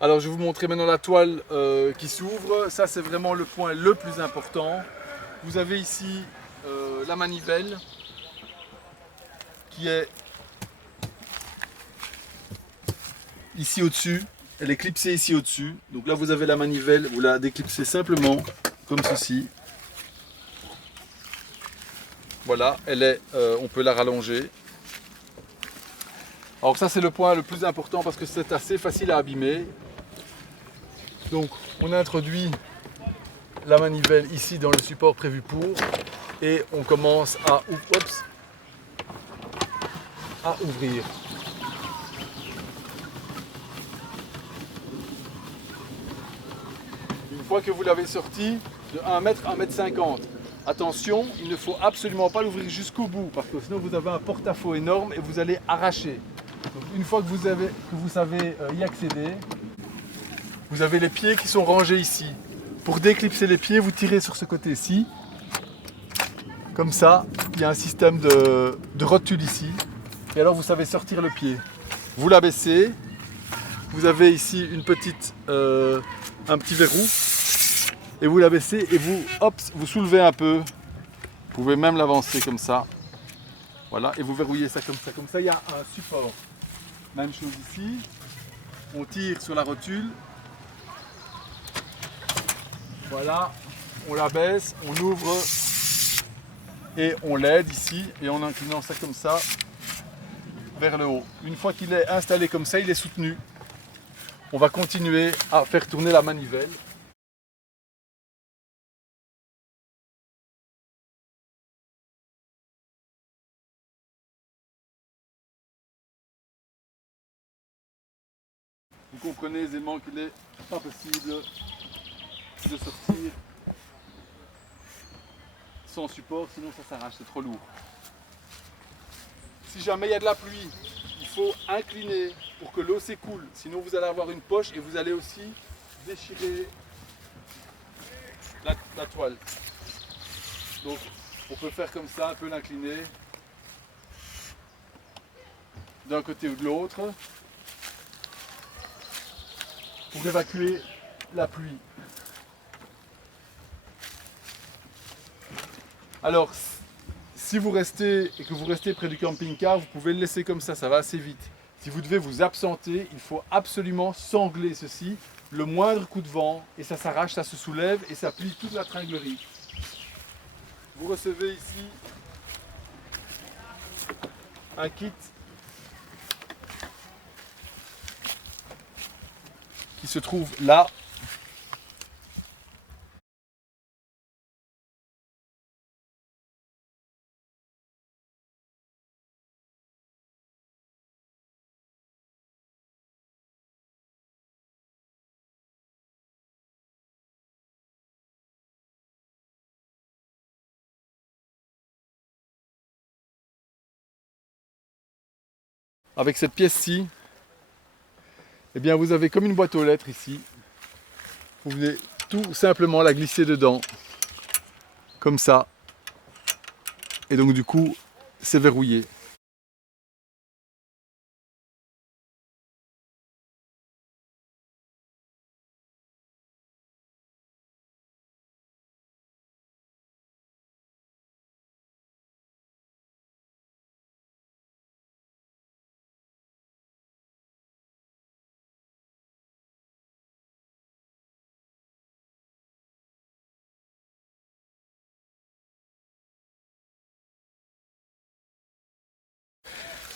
Alors je vais vous montrer maintenant la toile qui s'ouvre. Ça c'est vraiment le point le plus important. Vous avez ici la manivelle qui est ici au-dessus. Elle est clipsée ici au-dessus. Donc là vous avez la manivelle, vous la déclipsez simplement comme ceci. Voilà, on peut la rallonger. Alors ça c'est le point le plus important parce que c'est assez facile à abîmer. Donc on introduit la manivelle ici dans le support prévu pour et on commence à ouvrir. Une fois que vous l'avez sorti de 1 mètre à 1 mètre 50, attention, il ne faut absolument pas l'ouvrir jusqu'au bout parce que sinon vous avez un porte-à-faux énorme et vous allez arracher. Donc une fois que vous savez y accéder, vous avez les pieds qui sont rangés ici. Pour déclipser les pieds, vous tirez sur ce côté-ci. Comme ça, il y a un système de rotule ici. Et alors vous savez sortir le pied. Vous l'abaissez. Vous avez ici un petit verrou. Et vous l'abaissez et vous soulevez un peu. Vous pouvez même l'avancer comme ça. Voilà, et vous verrouillez ça comme ça. Comme ça, il y a un support. Même chose ici. On tire sur la rotule. Voilà, on la baisse, on ouvre et on l'aide ici et en inclinant ça comme ça vers le haut. Une fois qu'il est installé comme ça, il est soutenu. On va continuer à faire tourner la manivelle. Vous comprenez aisément qu'il n'est pas possible de sortir sans support, sinon ça s'arrache, c'est trop lourd. Si jamais il y a de la pluie, il faut incliner pour que l'eau s'écoule, sinon vous allez avoir une poche et vous allez aussi déchirer la toile. Donc on peut faire comme ça, un peu l'incliner d'un côté ou de l'autre pour évacuer la pluie. Alors, si vous restez et que vous restez près du camping-car, vous pouvez le laisser comme ça va assez vite. Si vous devez vous absenter, il faut absolument sangler ceci. Le moindre coup de vent, et ça s'arrache, ça se soulève et ça plie toute la tringlerie. Vous recevez ici un kit qui se trouve là. Avec cette pièce-ci, eh bien vous avez comme une boîte aux lettres ici. Vous venez tout simplement la glisser dedans, comme ça. Et donc du coup, c'est verrouillé.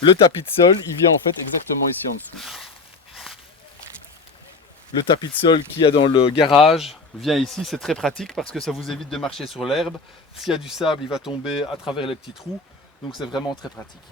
Le tapis de sol, il vient en fait exactement ici en dessous. Le tapis de sol qu'il y a dans le garage vient ici, c'est très pratique parce que ça vous évite de marcher sur l'herbe. S'il y a du sable, il va tomber à travers les petits trous, donc c'est vraiment très pratique.